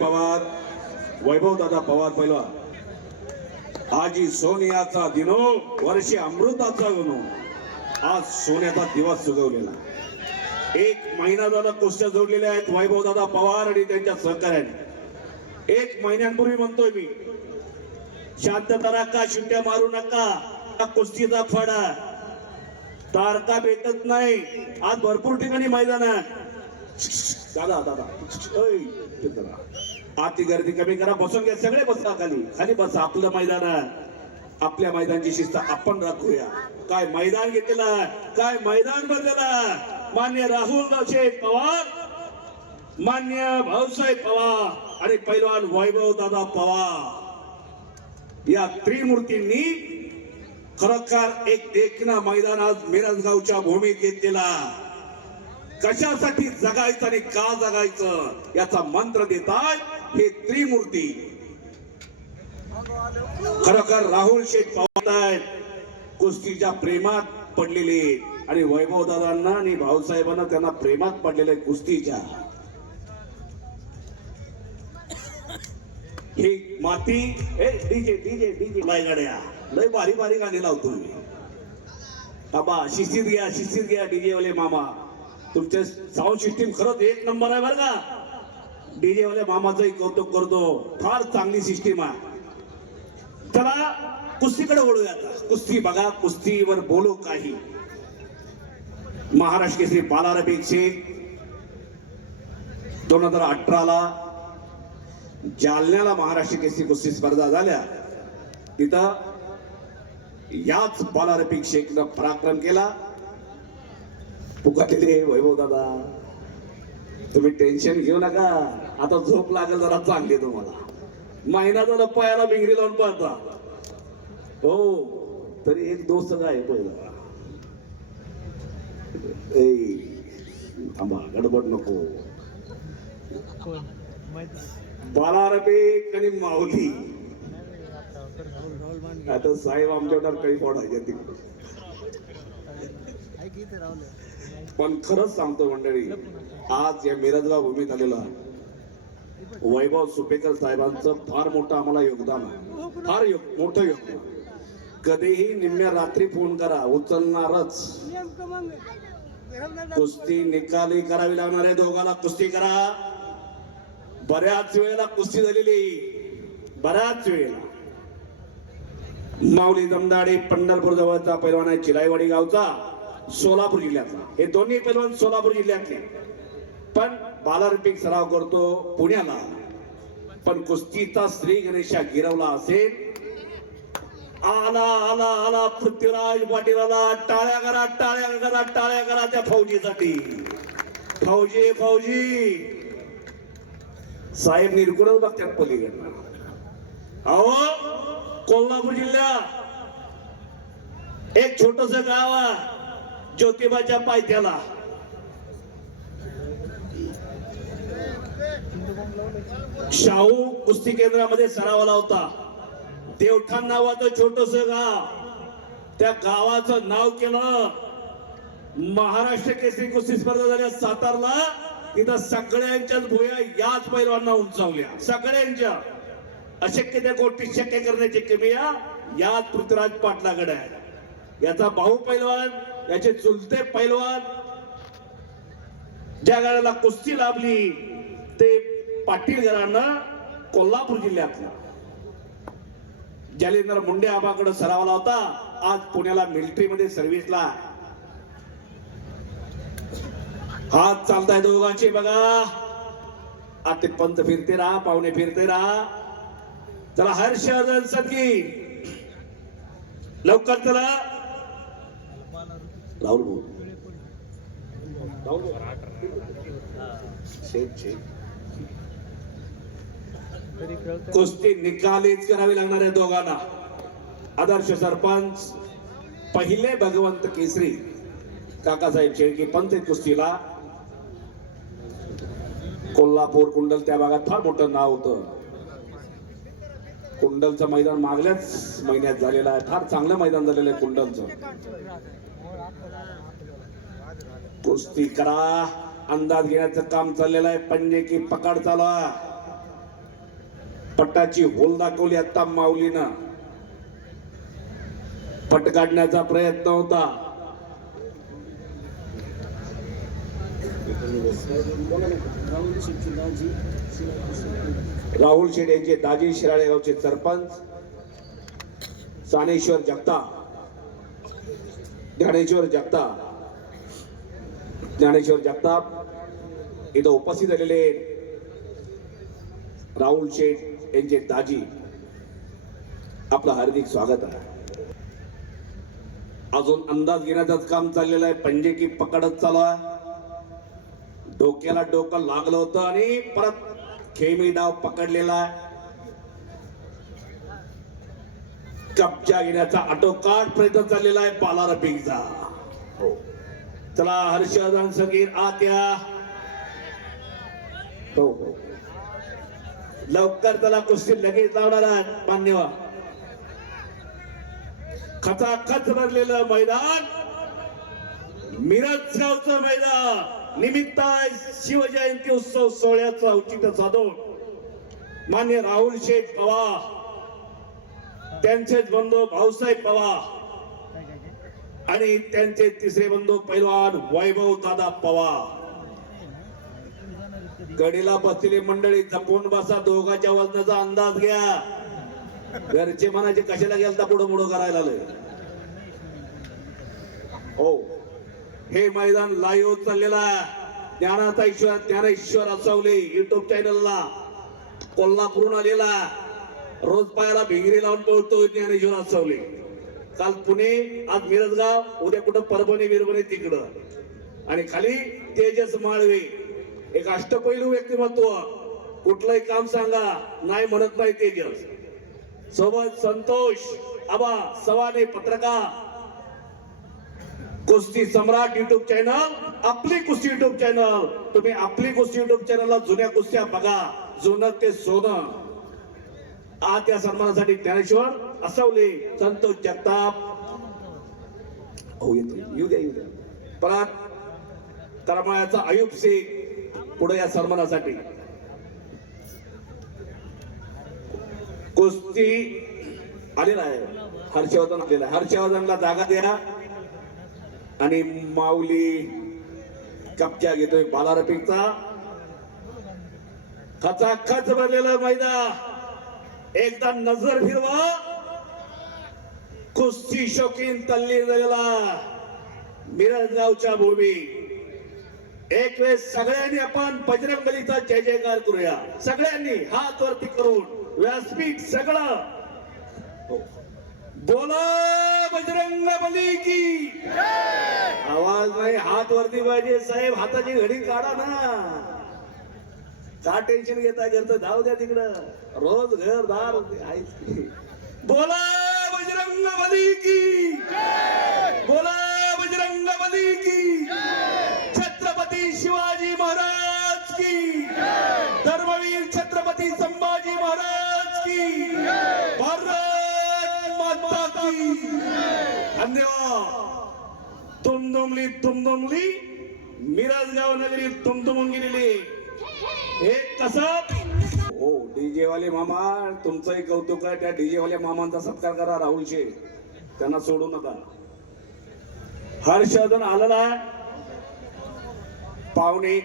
पवार वैभव दादा पवार पहिला आजी सोनियाचा दिनो वर्षी अमृताचा गणो आज सोन्याचा दिवस सुगवलेला एक महिना झाला कुस्त्या जोडलेल्या आहेत वैभव दादा पवार आणि त्यांच्या सहकार्याने एक महिन्यांपूर्वी म्हणतोय मी शांत करा का शिट्ट्या मारू नका कुस्तीचा फडा तारका भेटत नाही आज भरपूर ठिकाणी मैदान आहे. दादा दादा. ते आती गर्दी कमी करा बसून घ्या सगळे बसा खाली. खाली बसा आपलं मैदान आपल्या मैदानची शिस्त आपण राखूया. काय मैदान घेतलेलं काय मैदान बदलला मान्य राहुल शेठ पवार मान्य भाऊसाहेब पवार आणि पैलवान वैभव दादा पवार. या त्रिमूर्तींनी खरोखर एक देखना मैदान आज मिरजगावच्या भूमीत घेतलेला कशासाठी जगायचं आणि का जगायचं याचा मंत्र देतात हे त्रिमूर्ती. खरोखर राहुल शेठ पावत आहेत. कुस्तीच्या प्रेमात पडलेले आणि वैभव दादांना आणि भाऊसाहेबांना त्यांना प्रेमात पडलेले कुस्तीच्या. हे माती ए डीजे डीजे डीजे. गाड्या लय बारी बारी गाणी लावतो मी. बाबा शिस्तीत घ्या शिस्तीत घ्या डीजे वाले मामा. तुमचे साऊंड सिस्टीम खरंच एक नंबर आहे बरं का? डीजेवाल्या मामाचंही कौतुक करतो. फार चांगली सिस्टीम आहे. चला कुस्तीकडे वळूया आता. कुस्ती बघा कुस्तीवर बोलू काही. महाराष्ट्र केसरी बालारबीक शेख दोन हजार अठराला जालन्याला महाराष्ट्र केसरी कुस्ती स्पर्धा झाल्या. तिथं याच बालारफिक शेखनं पराक्रम केला. पुकारलेले वैभव दादा तुम्ही टेन्शन घेऊ नका. आता झोप लागेल जरा चांगली तुम्हाला. महिना झाला पायाला भिंगरी लावून पाहता हो तरी एक दोस्त आहे पहिला थांबा गडबड नको. बालारफिक आणि माऊली. आता साहेब आमच्यावर काही पडायचे तिकडे पण खरंच सांगतो मंडळी आज या मिरजगाव भूमीत आलेला वैभव सुपेकर साहेबांचं फार मोठं आम्हाला योगदान आहे. फार योग- मोठं योगदान कधीही निम्म्या रात्री फोन करा उचलणारच. कुस्ती निकाली करावी लागणार आहे दोघाला. कुस्ती करा. बऱ्याच वेळेला कुस्ती झालेली. बऱ्याच वेळेला. माऊली दमदाडी पंढरपूर जवळचा पैलवान आहे चिराईवाडी गावचा. सोलापूर जिल्ह्यातला. हे दोन्ही पैलवान सोलापूर जिल्ह्यातले. पण बालारंपिक सराव करतो पुण्याला. पण कुस्तीचा श्री गणेशा गिरवला असेल. आला आला आला पृथ्वीराज पाटील आला टाळ्या करा टाळ्या करा टाळ्या करा त्या फौजीसाठी. फौजी फौजी. साहेब निर्गुणच बघतात पलीकडनं. अहो कोल्हापूर जिल्ह्यात एक छोटस गाव आहे. ज्योतिबाच्या पायथ्याला. शाहू कुस्ती केंद्रामध्ये सरावाला होता. देवठाण नावाचं छोटस गाव. त्या गावाचं नाव केलं. महाराष्ट्र केसरी कुस्ती स्पर्धा झाल्या सातारला. तिथं सगळ्यांच्याच भुया याच पैलवांना उंचावल्या. सगळ्यांच्या. अशक्य त्या गोष्टी शक्य करण्याची किमया याच पृथ्वीराज पाटलाकडे आहे याचा भाऊ पैलवान याचे चुलते पैलवान ज्या गाड्याला कुस्ती लाभली ते पाटील कोल्हापूर जिल्ह्यातला जालेंद्र मुंडे आबाकडे सरावला होता आज पुण्याला मिलिटरीमध्ये सर्व्हिसला. हात चालताय दोघांचे बघा. आते पंत फिरते राहा पाहुणे फिरते राहा. चला हर्षवर्धन सदगी. लवकर चला. राहुल भाऊ कुस्ती निकालीच करावी लागणार आहे दोघांना. आदर्श सरपंच पहिले भगवंत केसरी. काकासाहेब शेळके पंत कुस्तीला. कोल्हापूर कुंडल त्या भागात फार मोठं नाव होतं. कुंडलचं मैदान मागल्याच महिन्यात झालेलं आहे. फार चांगलं मैदान झालेलं आहे कुंडलचं. कुस्ती करा अंदाज घेण्याचं काम चाललेलं आहे. पंजे की पकड चालू पटाची होल दाखवली आता माऊलीनं. पट काढण्याचा प्रयत्न होता. राहुल शेठ यांचे दाजी शिराळे गावचे सरपंच. सानेश्वर जगताप. ज्ञानेश्वर जगताप. ज्ञानेश्वर जगताप इथं उपस्थित झालेले राहुल शेठ यांचे दाजी आपलं हार्दिक स्वागत आहे. अजून अंदाज घेण्याचंच काम चाललेलं आहे. पंजे की पकडत चालू आहे. डोक्याला डोकं लागलं होतं आणि परत खेमी डाव पकडलेला आहे. कपच्या घेण्याचा आटोकाट प्रयत्न चाललेला आहे पालार पिंगचा. हो. चला हर्षवर्धन संगीत आत्या. हो हो. लवकर त्याला कुस्ती लगेच लावणार आहेत मान्यवर. खचाखच भरलेलं मैदान. मिरज गावचं मैदान. निमित्त आहे शिवजयंती उत्सव सोहळ्याचं औचित्य साधून. मान्य राहुल शेठ पवार. त्यांचेच बंधू भाऊसाहेब पवार. आणि त्यांचे तिसरे बंधू पैलवान वैभव दादा पवार. गडीला बसलेली मंडळी जपून बसा दोघांच्या वजनाचा अंदाज घ्या. घरचे मनाचे कशाला गेलता पुढं पुढं करायला हो. हे मैदान लाईव्ह चाललेला ज्ञानाचा ईश्वर ज्ञानेश्वर असवले युट्यूब चॅनलला कोल्हापूरून आलेला रोज पायाला भिंगरी लावून पळतोय ज्ञानेश्वर आसवले काल पुणे आज मिरजगाव उद्या कुठं परभणी बिरभणी तिकडं. आणि खाली तेजस माळवे. एक अष्टपैलू व्यक्तिमत्व. कुठलंही काम सांगा नाही म्हणत नाही तेजस. सोबत संतोष आबा सवाने पत्रकार. कुस्ती सम्राट युट्यूब चॅनल आपली कुस्ती युट्यूब चॅनल तुम्ही आपली कुस्ती युट्यूब चॅनलला जुन्या कुस्त्या बघा. जुनं ते सोनं. आज त्या सन्मानासाठी ज्ञानेश्वर असवले. संतोष जगताप. हो येतो. येऊ द्या येऊ द्या. परत करमाळ्याचा आयुब सिंग पुढे या सन्मानासाठी. कुस्ती आलेला आहे. हर्षवर्धन आलेला आहे. हर्षवर्धनला जागा द्या. आणि माऊली कपच्या घेतोय बालारपिकचा खचाखच भरलेला मैदा एकदा नजर फिरवा. कुस्ती शौकीन तल्ली झालेला मिरज गावच्या भूमी. एक वेळेस सगळ्यांनी आपण बजरंग बलीचा जय जयकार करूया. सगळ्यांनी हात वरती करून व्यासपीठ सगळं. बोला बजरंग बली की. आवाज नाही हात वरती पाहिजे साहेब हाताची घडी काढा ना. का टेन्शन घेता घरचं जाऊ द्या तिकडं. रोज घर दार आहेच की. बोला बजरंग बली की. बोला बजरंग बली की. छत्रपती शिवाजी महाराज की. धर्मवीर छत्रपती संभाजी महाराज की. भारत माता की. धन्यवाद. तुमदुमली तुमदुमली मिराजगाव नगरी तुमदुमून गेलेली. हे कसं हो डीजे वाले मामा तुमचंही कौतुक आहे त्या डीजे वाल्या मामांचा सत्कार करा राहुल शेठ त्यांना सोडू नका. हर्षवर्धन आलेला आहे. पाहुणे.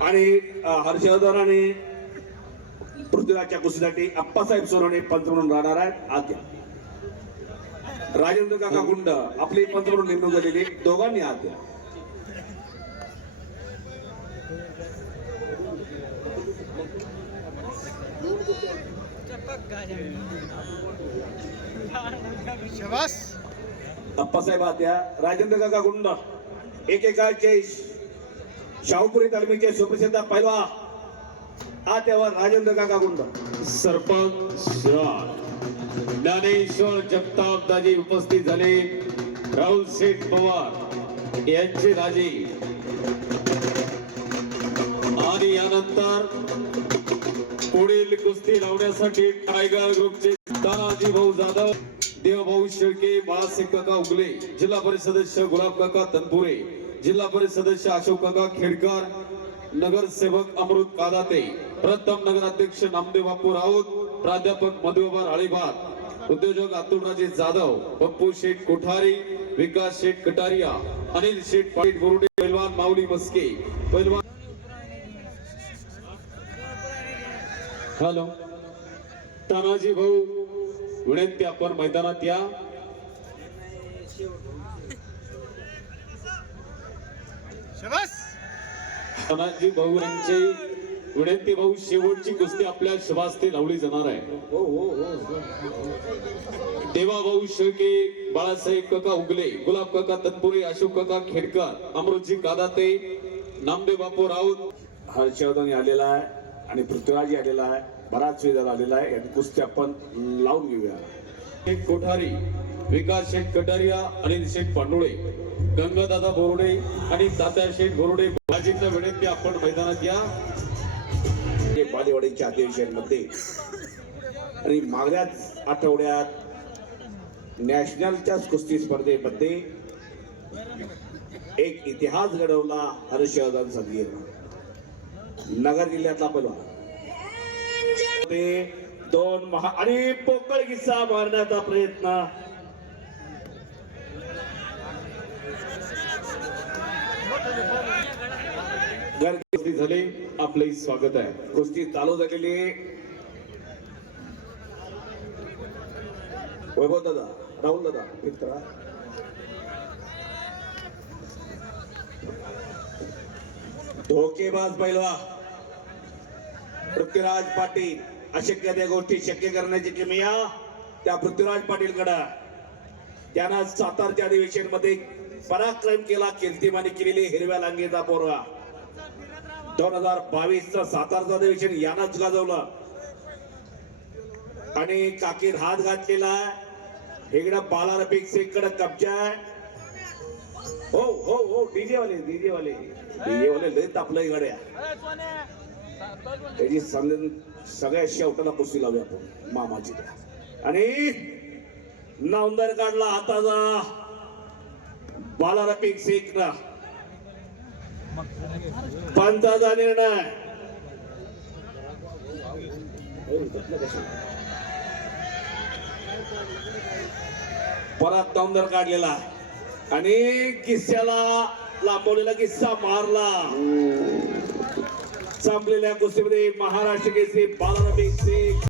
आणि हर्षवर्धन आणि पृथ्वीराजच्या कुस्तीसाठी अप्पासाहेब सोनवणे पंच म्हणून राहणार आहेत. आद्या. राजेंद्र काका गुंड आपली पंच म्हणून नेमणूक झालेली दोघांनी आद्या. शबास. अप्पासाहेब आद्या राजेंद्र काका गुंड एकेकाळचे शाहूपुरी तालमीचे सुप्रसिद्ध पैलवा आत्यावर राजेंद्र काका गुंड. सरपंच शिराळ ज्ञानेश्वर जगताप दाजी उपस्थित झाले. राहुल शेठ पवार यांचे दाजी आणि यानंतर पुढील कुस्ती लावण्यासाठी टायगर ग्रुपचे तानाजी भाऊ जाधव देवभाऊ शेळके बाळासाहेब काका उगले जिल्हा परिषद सदस्य गुलाब काका तनपुरे जिल्हा परिषद सदस्य अशोक काका खेडकर नगरसेवक अमृत कादाते प्रथम नगराध्यक्ष नामदेव बापू राऊत प्राध्यापक मधुबार राळीभात उद्योजक अतुलराजे जाधव पप्पू शेठ कोठारी विकास शेठ कटारिया अनिल शेठ पाटील बोरुडे पैलवान माऊली मस्के पैलवान हॅलो. तानाजी भाऊ विनंती आपण मैदानात या. शाबास. तानाजी भाऊ यांची विनंती भाऊ शेवटची कुस्ती आपल्या शबास्ते लावली जाणार आहे. देवा भाऊ शेळके बाळासाहेब काका उगले गुलाब काका तनपुरे अशोक काका खेडकर अमृतजी कादाते नामदेव बापू राऊत. हर्षवर्धन आलेला आहे. आणि पृथ्वीराज आलेला आहे बराच वेळ आलेला आहे याची कुस्ती आपण लावून घेऊया. शेठ कोठारी विकास शेठ कटारिया अनिल शेठ पांडुळे गंगादादा बोर्डे आणि तात्या शेठ बोर्डे बाजींना विनंती आपण मैदानात या. बालेवाडीच्या अधिवेशनमध्ये आणि मागल्याच आठवड्यात नॅशनलच्याच कुस्ती स्पर्धेमध्ये एक इतिहास घडवला हर्षवर्धन सदगीर नगर जिल्ह्यातला पहिला ते दोन महा आणि पोकळ किस्सा मारण्याचा प्रयत्न. गर्दी झाली आपले स्वागत आहे. कुस्ती चालू झालेली वैभव दादा राहुल दादा मित्रा. धोकेबाज पैलवा पृथ्वीराज पाटील अशक्य त्या गोष्टी शक्य करण्याची किमिया त्या पृथ्वीराज पाटील कडा त्यानं सातारच्या अधिवेशनमध्ये पराक्रम केला कीर्तिमानी केलेली हिरव्या लांगेचा पोरगा. दोन हजार बावीस च सातारचं अधिवेशन यानंच गाजवलं. आणि काकीर हात घातलेला इकडं बालारपिक इकडं कब्जा आहे. हो हो हो डीजे वाले डीजे वाले येवले वाले लय गड्या त्याची सगळ्या शेवटाला कुस्ती लावूया आपण मामाची त्या. आणि नावंदर काढला हाताचा. बालारपिक शेखना पंचाचा निर्णय. परत तौंदर काढलेला. आणि किस्स्याला लांबवलेला किस्सा मारला. संपलेल्या कुस्तीमध्ये महाराष्ट्र केसरी बालारपिक शेख